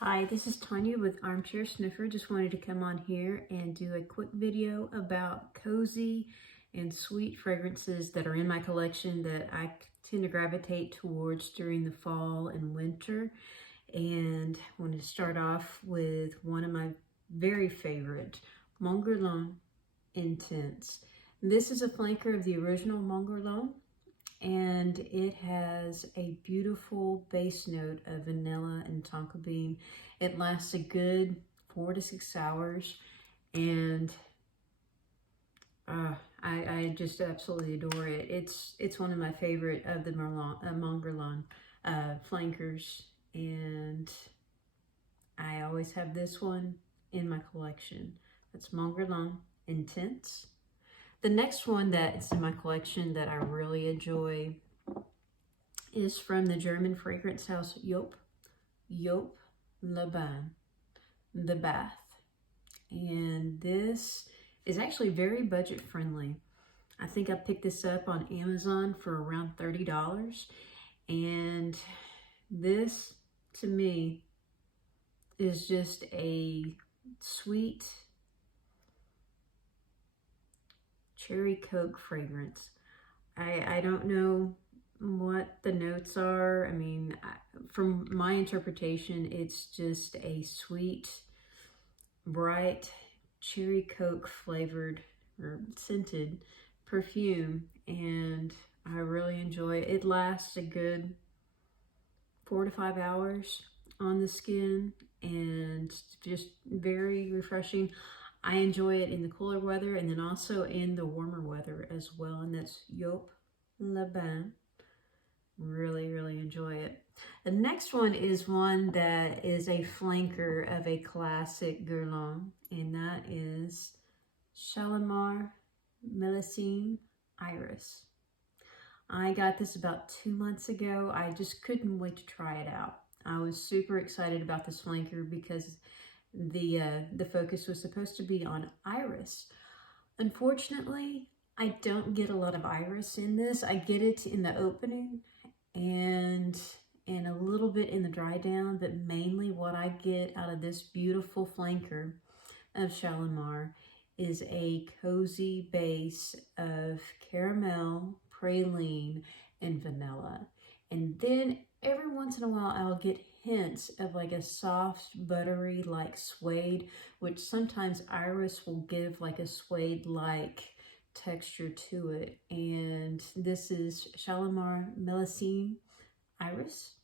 Hi, this is Tanya with Armchair Sniffer. Just wanted to come on here and do a quick video about cozy and sweet fragrances that are in my collection that I tend to gravitate towards during the fall and winter. And I wanted to start off with one of my very favorite, Mon Guerlain Intense. This is a flanker of the original Mon Guerlain, and it has a beautiful base note of vanilla and tonka bean. It lasts a good 4 to 6 hours, and I just absolutely adore it. It's one of my favorite of the Mon Guerlain flankers, and I always have this one in my collection. That's Mon Guerlain Intense. The next one that's in my collection that I really enjoy is from the German fragrance house Joop. Joop Bain, the bath. And this is actually very budget friendly. I think I picked this up on Amazon for around $30. And this, to me, is just a sweet cherry Coke fragrance. I don't know what the notes are. I mean, from my interpretation, it's just a sweet, bright cherry Coke flavored or scented perfume, and I really enjoy it. It lasts a good 4 to 5 hours on the skin and just very refreshing. I enjoy it in the cooler weather and then also in the warmer weather as well. And that's Joop Bain. Really enjoy it. The next one is one that is a flanker of a classic Guerlain, and that is Shalimar Millesime Iris. I got this about 2 months ago. I just couldn't wait to try it out. I was super excited about this flanker because the focus was supposed to be on iris. Unfortunately, I don't get a lot of iris in this. I get it in the opening and a little bit in the dry down, but mainly what I get out of this beautiful flanker of Shalimar is a cozy base of caramel, praline, and vanilla. And then every once in a while I'll get hints of like a soft, buttery, like suede, which sometimes iris will give like a suede-like texture to it. And this is Shalimar Millesime Iris,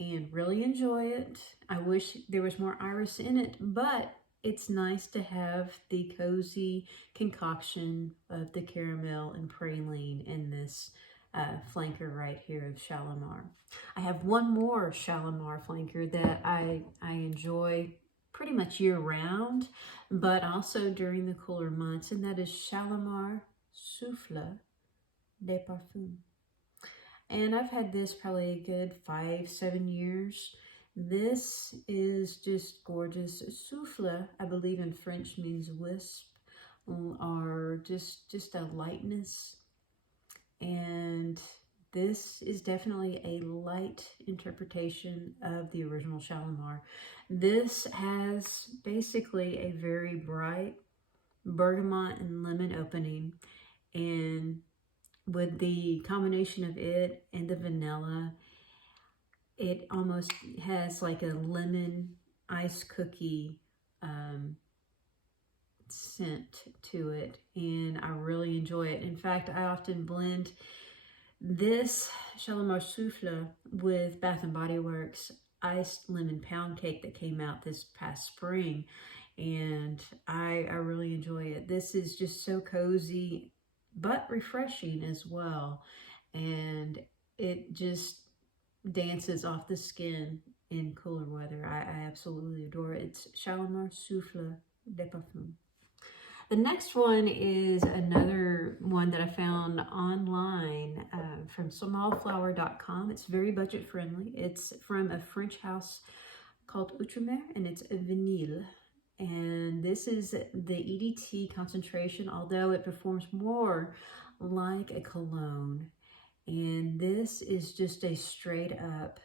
and really enjoy it. I wish there was more iris in it, but it's nice to have the cozy concoction of the caramel and praline in this flanker right here of Shalimar. I have one more Shalimar flanker that I enjoy pretty much year round, but also during the cooler months, and that is Shalimar Souffle de Parfum. And I've had this probably a good 5-7 years. This is just gorgeous. Souffle, I believe in French, means wisp, or just a lightness. And this is definitely a light interpretation of the original Shalimar. This has basically a very bright bergamot and lemon opening, and with the combination of it and the vanilla, it almost has like a lemon ice cookie scent to it, and I really enjoy it. In fact, I often blend this Shalimar Souffle with Bath & Body Works iced lemon pound cake that came out this past spring, and I really enjoy it. This is just so cozy but refreshing as well, and it just dances off the skin in cooler weather. I absolutely adore it. It's Shalimar Souffle de Parfum. The next one is another one that I found online from smallflower.com. It's very budget friendly. It's from a French house called Outremer, and it's a Vanille. And this is the EDT concentration, although it performs more like a cologne. And this is just a straight up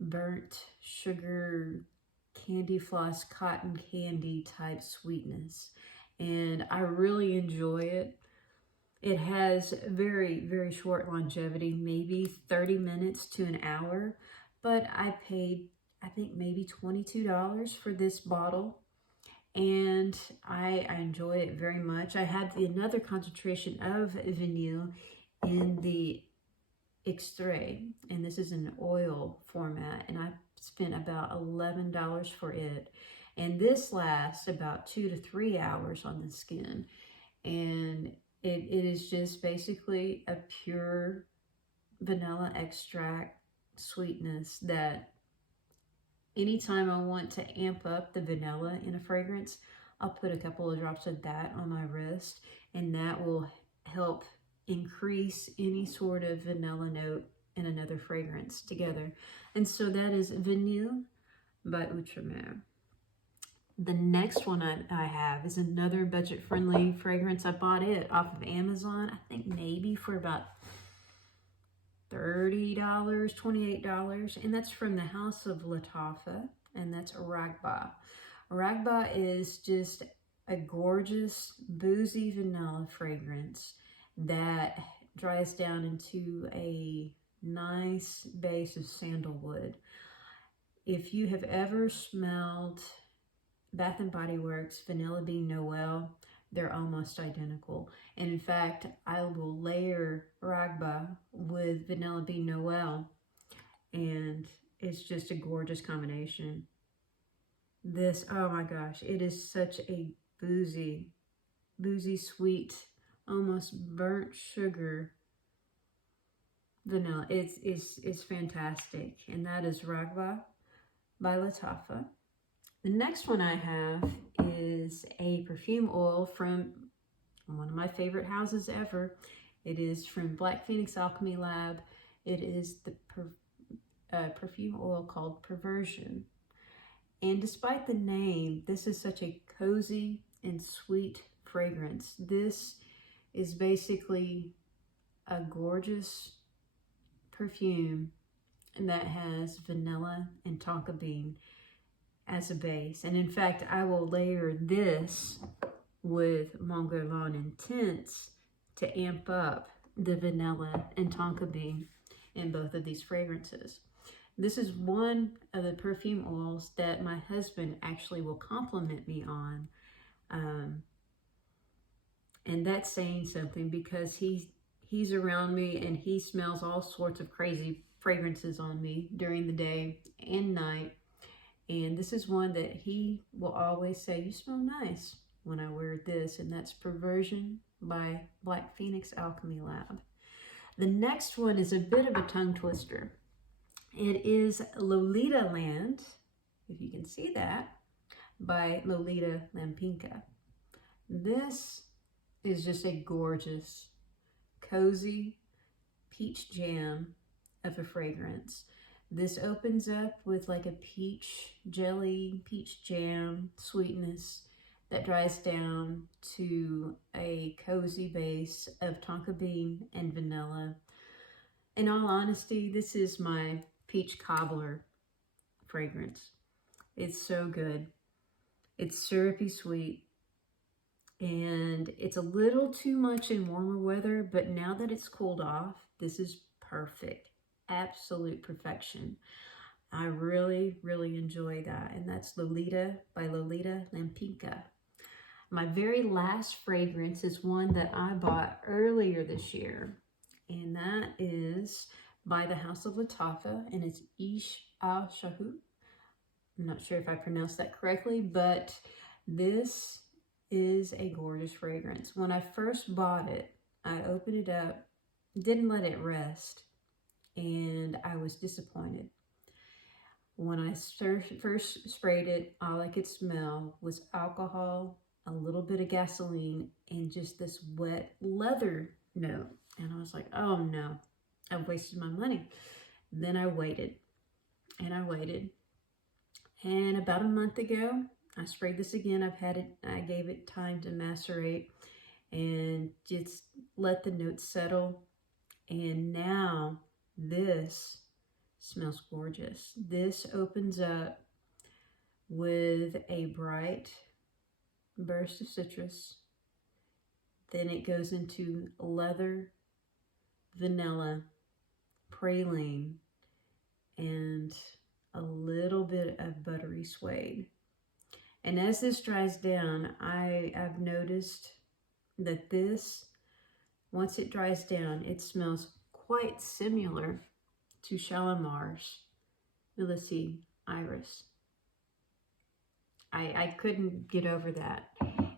burnt sugar, candy floss, cotton candy type sweetness. And I really enjoy it. It has very, very short longevity, maybe 30 minutes to an hour, but I paid, I think, maybe $22 for this bottle, and I enjoy it very much. I have another concentration of vanille in the extrait, and this is an oil format, and I spent about $11 for it. And this lasts about 2 to 3 hours on the skin, and it is just basically a pure vanilla extract sweetness that anytime I want to amp up the vanilla in a fragrance, I'll put a couple of drops of that on my wrist, and that will help increase any sort of vanilla note in another fragrance together. And so that is Vanille by Outremer. The next one I have is another budget-friendly fragrance. I bought it off of Amazon, I think maybe for about $30, $28, and that's from the house of Lattafa, and that's Raghba. Raghba is just a gorgeous boozy vanilla fragrance that dries down into a nice base of sandalwood. If you have ever smelled Bath & Body Works Vanilla Bean Noel, they're almost identical. And in fact, I will layer Raghba with Vanilla Bean Noel, and it's just a gorgeous combination. This, oh my gosh, it is such a boozy, sweet, almost burnt sugar vanilla. It's fantastic. And that is Raghba by Lattafa. The next one I have is a perfume oil from one of my favorite houses ever. It is from Black Phoenix Alchemy Lab. It is the perfume oil called Perversion. And despite the name, this is such a cozy and sweet fragrance. This is basically a gorgeous perfume that has vanilla and tonka bean as a base. And in fact, I will layer this with Mon Guerlain Intense to amp up the vanilla and tonka bean in both of these fragrances. This is one of the perfume oils that my husband actually will compliment me on. And that's saying something, because he's around me and he smells all sorts of crazy fragrances on me during the day and night. And this is one that he will always say, "You smell nice," when I wear this, and that's Perversion by Black Phoenix Alchemy Lab. The next one is a bit of a tongue twister. It is Lolitaland, if you can see that, by Lolita Lempicka. This is just a gorgeous, cozy peach jam of a fragrance. This opens up with like a peach jelly, peach jam sweetness that dries down to a cozy base of tonka bean and vanilla. In all honesty, this is my peach cobbler fragrance. It's so good. It's syrupy sweet, and it's a little too much in warmer weather, but now that it's cooled off, this is perfect. Absolute perfection. I really, really enjoy that. And that's Lolita by Lolita Lempicka. My very last fragrance is one that I bought earlier this year, and that is by the House of Lattafa, and it's Ishq. I'm not sure if I pronounced that correctly, but this is a gorgeous fragrance. When I first bought it, I opened it up, didn't let it rest, and I was disappointed. When I first sprayed it, all I could smell was alcohol, a little bit of gasoline, and just this wet leather note. And I was like, oh no, I've wasted my money. Then I waited, and I waited. And about a month ago, I sprayed this again. I gave it time to macerate and just let the notes settle. And now this smells gorgeous. This opens up with a bright burst of citrus. Then it goes into leather, vanilla, praline, and a little bit of buttery suede. And as this dries down, I've noticed that this, once it dries down, it smells quite similar to Shalimar's Millesime Iris. I couldn't get over that.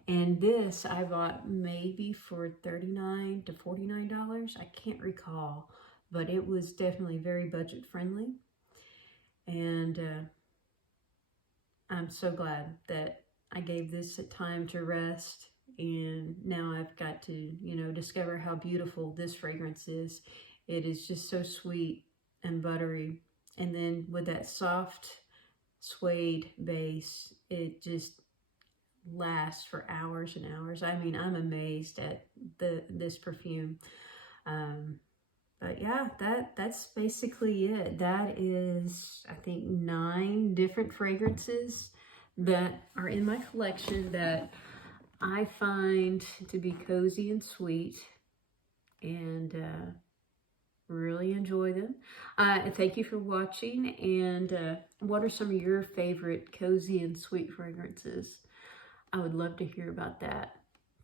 And this I bought maybe for $39 to $49. I can't recall, but it was definitely very budget friendly. And I'm so glad that I gave this a time to rest. And now I've got to, you know, discover how beautiful this fragrance is. It is just so sweet and buttery. And then with that soft suede base, it just lasts for hours and hours. I mean, I'm amazed at this perfume. But yeah, that's basically it. That is, I think, 9 different fragrances that are in my collection that I find to be cozy and sweet, and really enjoy them. Thank you for watching. And what are some of your favorite cozy and sweet fragrances? I would love to hear about that.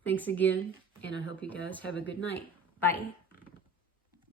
Thanks again, and I hope you guys have a good night. Bye.